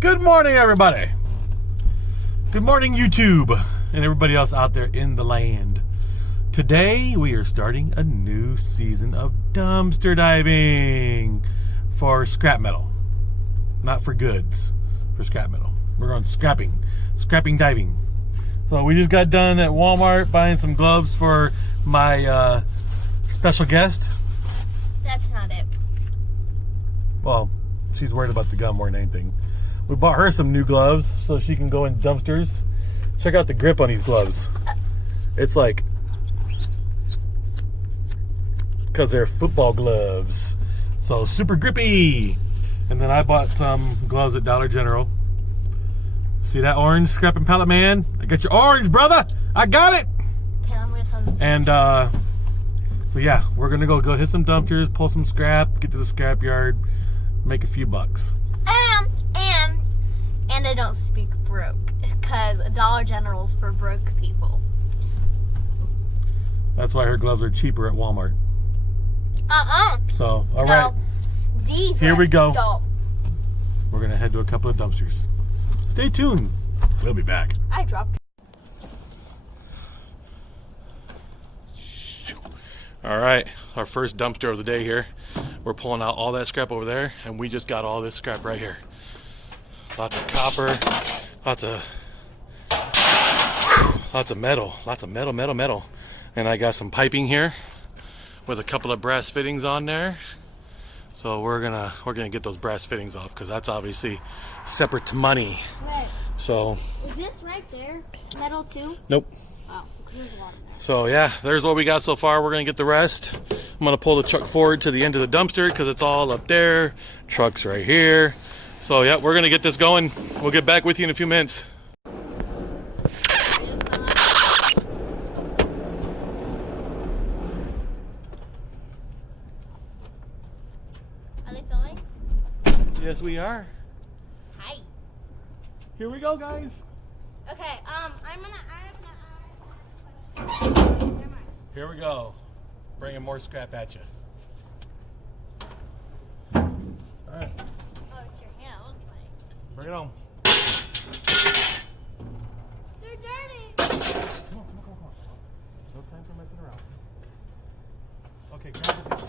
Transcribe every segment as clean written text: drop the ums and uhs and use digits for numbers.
Good morning, everybody. Good morning, YouTube, and everybody else out there in the land. Today, we are starting a new season of dumpster diving for scrap metal. Not for goods, for scrap metal. We're going scrapping diving. So we just got done at Walmart buying some gloves for my special guest. That's not it. Well, she's worried about the gum more than anything. We bought her some new gloves so she can go in dumpsters. Check out the grip on these gloves. It's like, because they're football gloves. So super grippy. And then I bought some gloves at Dollar General. See that orange scrapping pallet, man? I got your orange, brother. I got it. And so yeah, we're gonna go hit some dumpsters, pull some scrap, get to the scrap yard, make a few bucks. And I don't speak broke, because Dollar General's for broke people. That's why her gloves are cheaper at Walmart. So, all right. These here we go. Dope. We're gonna head to a couple of dumpsters. Stay tuned. We'll be back. I dropped. All right, our first dumpster of the day here. We're pulling out all that scrap over there, and we just got all this scrap right here. Lots of copper, lots of metal. And I got some piping here with a couple of brass fittings on there. So we're gonna get those brass fittings off, because that's obviously separate to money. Wait. So is this right there metal too? Nope. Oh, because there's a lot in there. So yeah, there's what we got so far. We're gonna get the rest. I'm gonna pull the truck forward to the end of the dumpster because it's all up there. Truck's right here. So yeah, we're gonna get this going. We'll get back with you in a few minutes. Are they filming? Yes, we are. Hi. Here we go, guys. Okay, Here we go. Bringing more scrap at you. All right. Oh, it's your hand. It looks like. Bring it on. They're dirty. Come on. No time for messing around. Okay, grab the thing.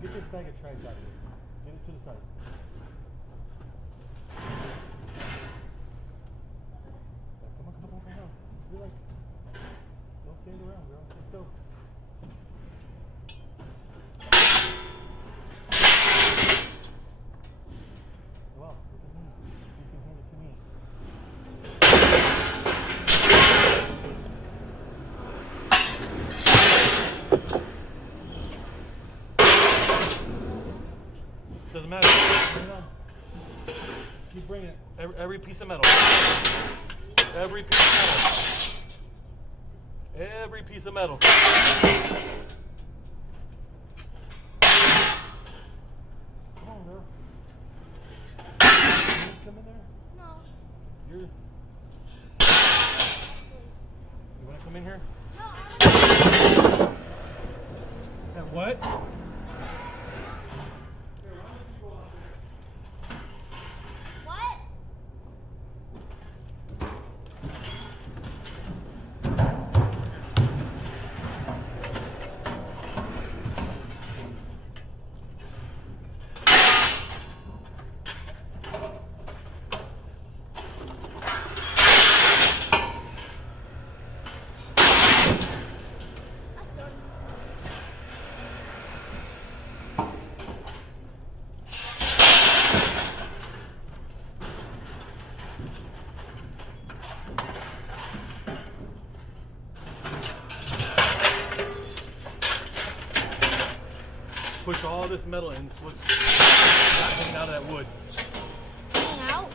Get this bag of trash out of here. Get it to the side. Come on. Relax. Don't stand around, girl. Let's go. Well, look at me. You can hand it to me. Doesn't matter. Bring it on. Keep bringing it. Every piece of metal. Every piece of metal. Every piece of metal. Come on, girl. You need some in there? No. You want to come in here? No, I don't. And what? What? Push all this metal in so it's not hanging out of that wood. Hang out?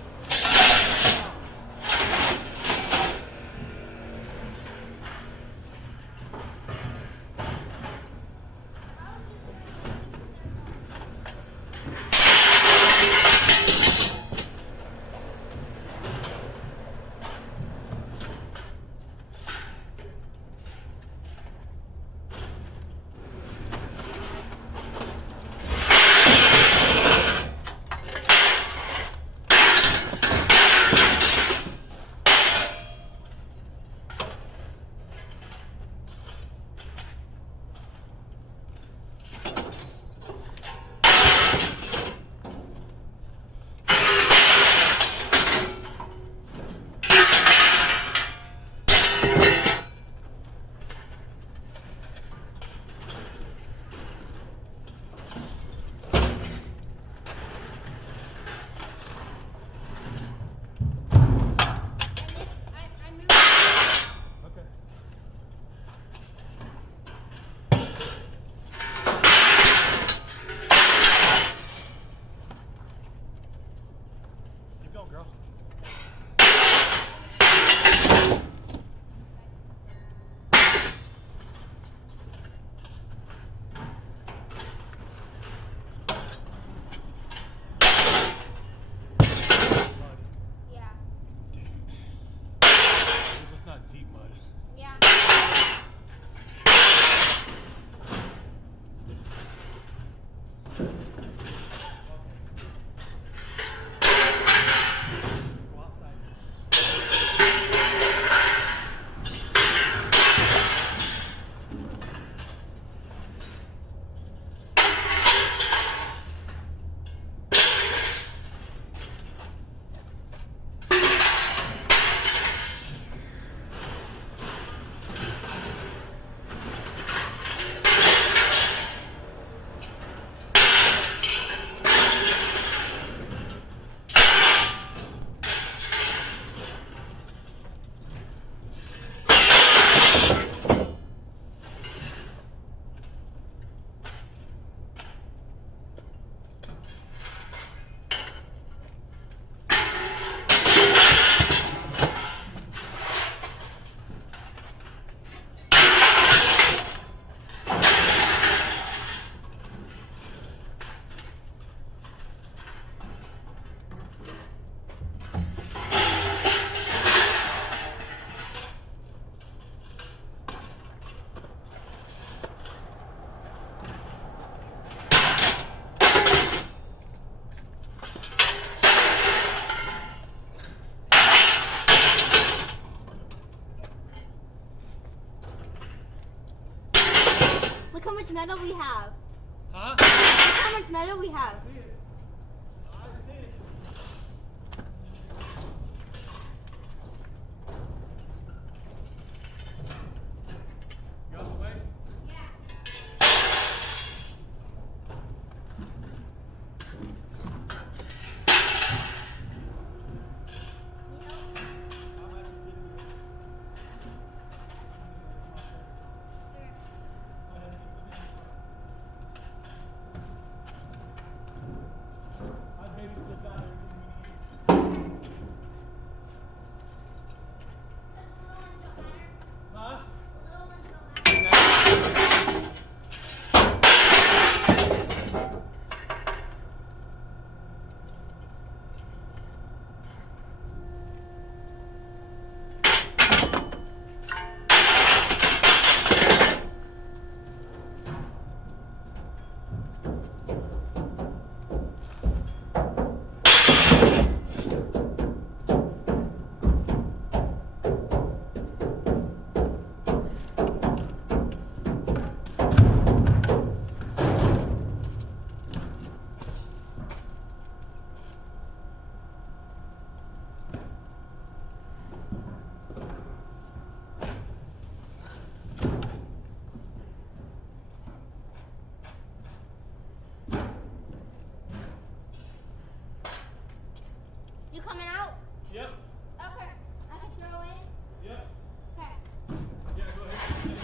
metal we have? Huh? Look how much metal we have. You out the way? You coming out? Yep. Okay. I can throw in? Yep. Okay. Yeah, go ahead.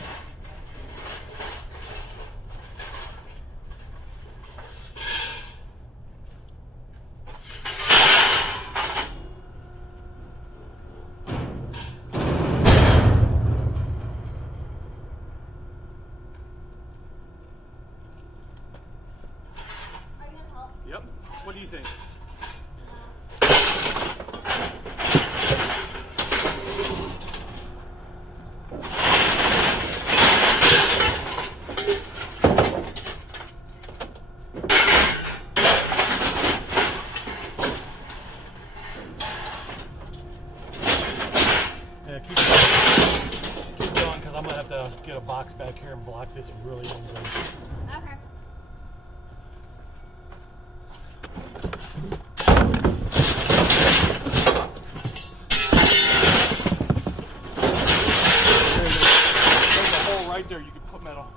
Are you gonna help? Yep. What do you think? Yeah, keep going because I'm gonna have to get a box back here and block this really easily. Okay. There's a hole right there you can put metal.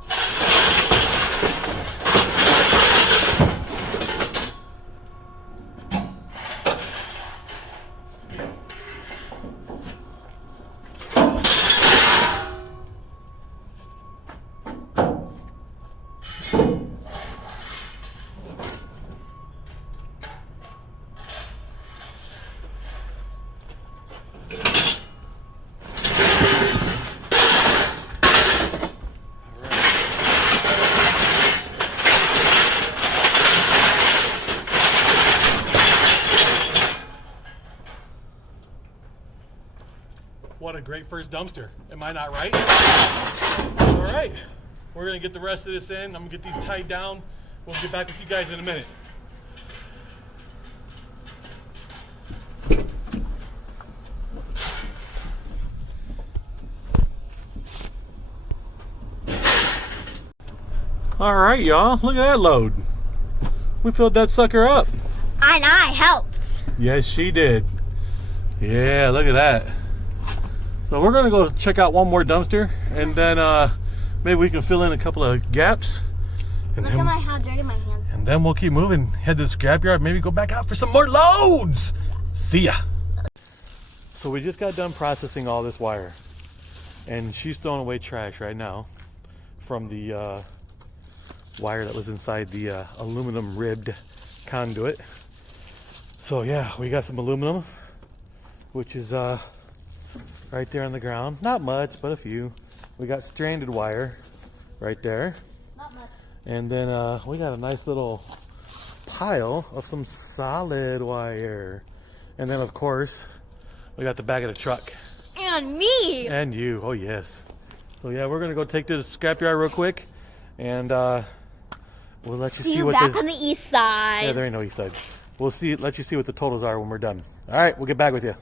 What a great first dumpster. Am I not right? All right. We're going to get the rest of this in. I'm going to get these tied down. We'll get back with you guys in a minute. All right, y'all. Look at that load. We filled that sucker up. And I helped. Yes, she did. Yeah, look at that. So we're gonna go check out one more dumpster, and then maybe we can fill in a couple of gaps. And Look then, at how dirty my hands are. and then we'll keep moving. Head to the scrapyard. Maybe go back out for some more loads. See ya. So we just got done processing all this wire, and she's throwing away trash right now from the wire that was inside the aluminum ribbed conduit. So yeah, we got some aluminum, which is right there on the ground. Not much, but a few. We got stranded wire right there. Not much. And then we got a nice little pile of some solid wire. And then of course, we got the back of the truck. And me. And you, oh yes. So yeah, we're gonna go take to the scrapyard real quick, and we'll let you See see you what back the, on the east side. yeah, there ain't no east side. We'll let you see what the totals are when we're done. All right, we'll get back with you.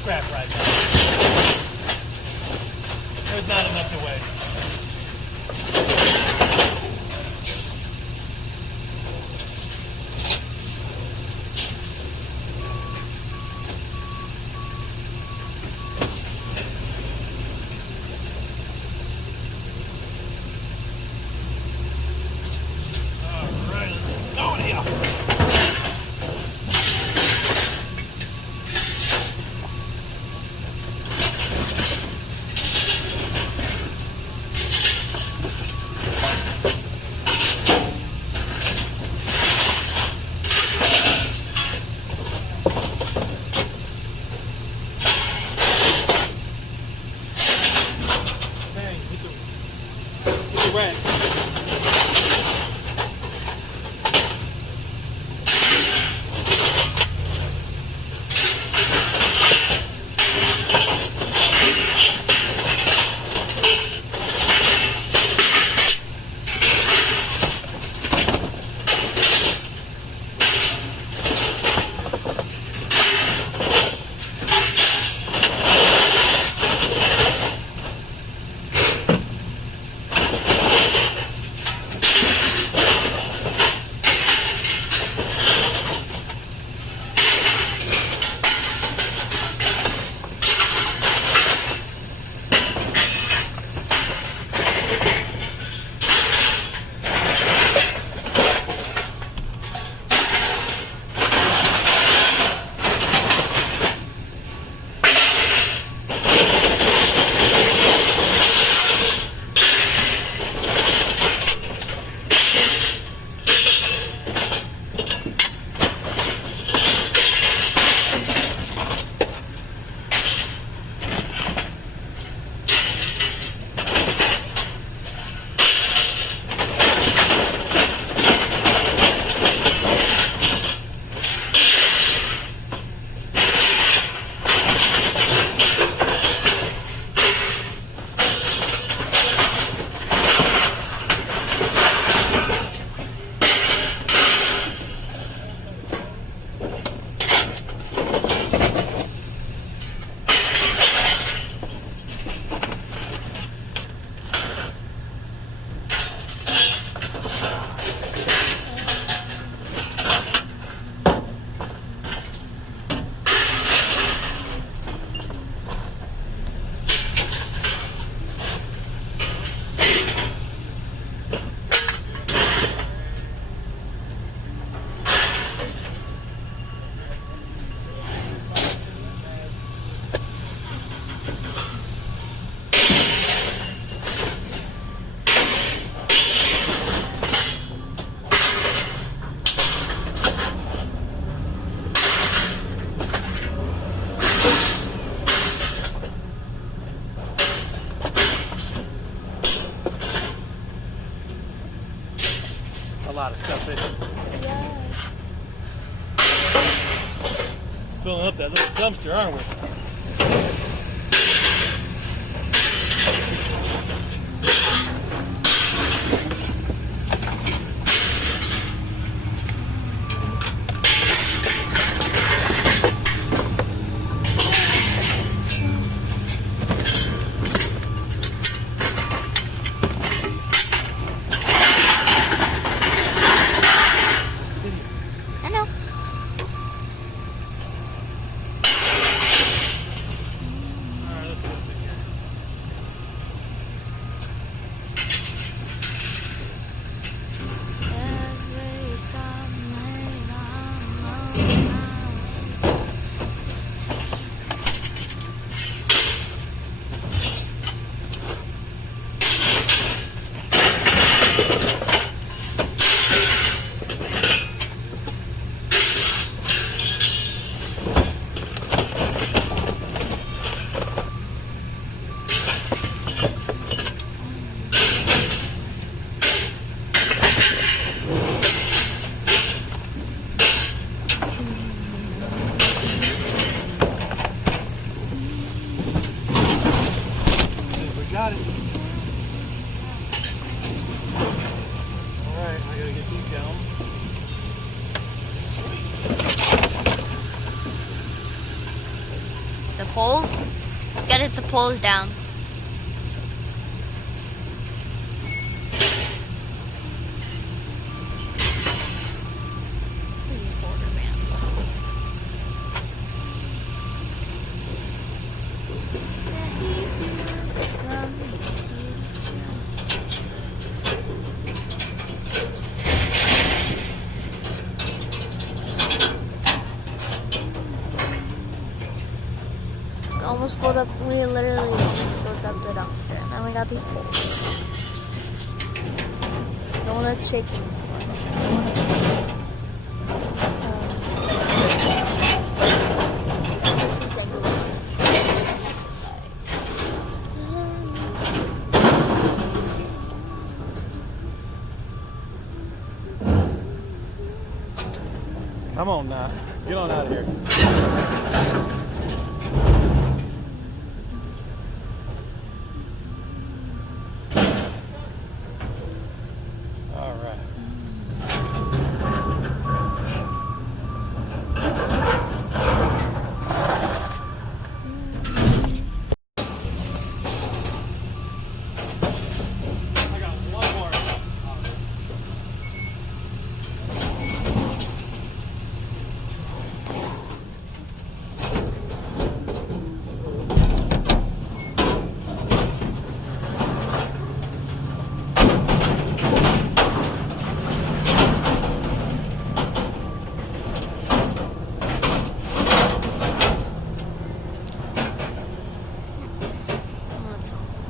scrap right now. There's not enough to weigh. Alright, let's get going here. Rack. A lot of stuff in it. Yeah. Filling up that little dumpster, aren't we? I know. poles down. These border bands. Almost filled up. We literally almost filled up the dumpster, and then we got these poles. The one that's shaking is one. This is dangling on this side. Come on now. Get on out of here. All right. I got one more.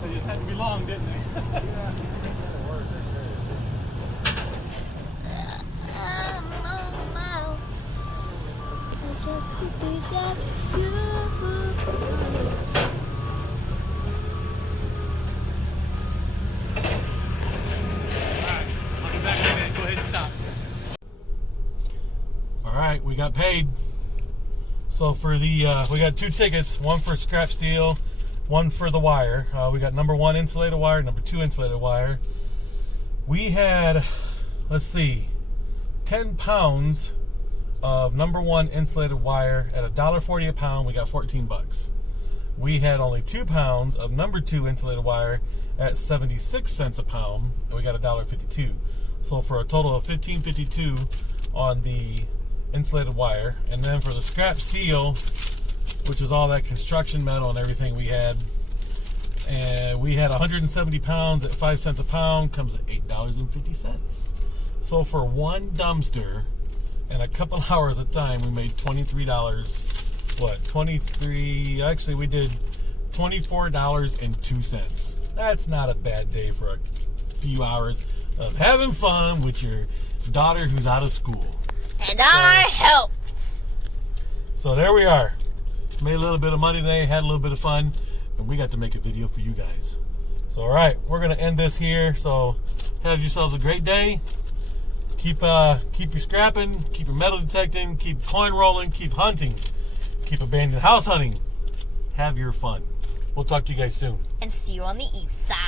They just had to be long, didn't they? Just to be that you. I'll be back in a minute. Go ahead and stop. All right, we got paid. So for the, we got 2 tickets, one for scrap steel, one for the wire. We got number 1 insulated wire, number 2 insulated wire. We had, let's see, 10 pounds of number 1 insulated wire at $1.40 a pound. We got 14 bucks. We had only 2 pounds of number 2 insulated wire at 76 cents a pound, and we got $1.52. So for a total of $15.52 on the insulated wire. And then for the scrap steel, which is all that construction metal and everything we had, and we had 170 pounds at 5 cents a pound, comes at $8.50. So for one dumpster and a couple hours of time, we made $23. What, 23? Actually, we did $24.02. That's not a bad day for a few hours of having fun with your daughter who's out of school. And I helped. So there we are. Made a little bit of money today, had a little bit of fun, and we got to make a video for you guys. So, all right, we're going to end this here. So have yourselves a great day. Keep your scrapping, keep your metal detecting, keep coin rolling, keep hunting, keep abandoned house hunting. Have your fun. We'll talk to you guys soon. And see you on the east side.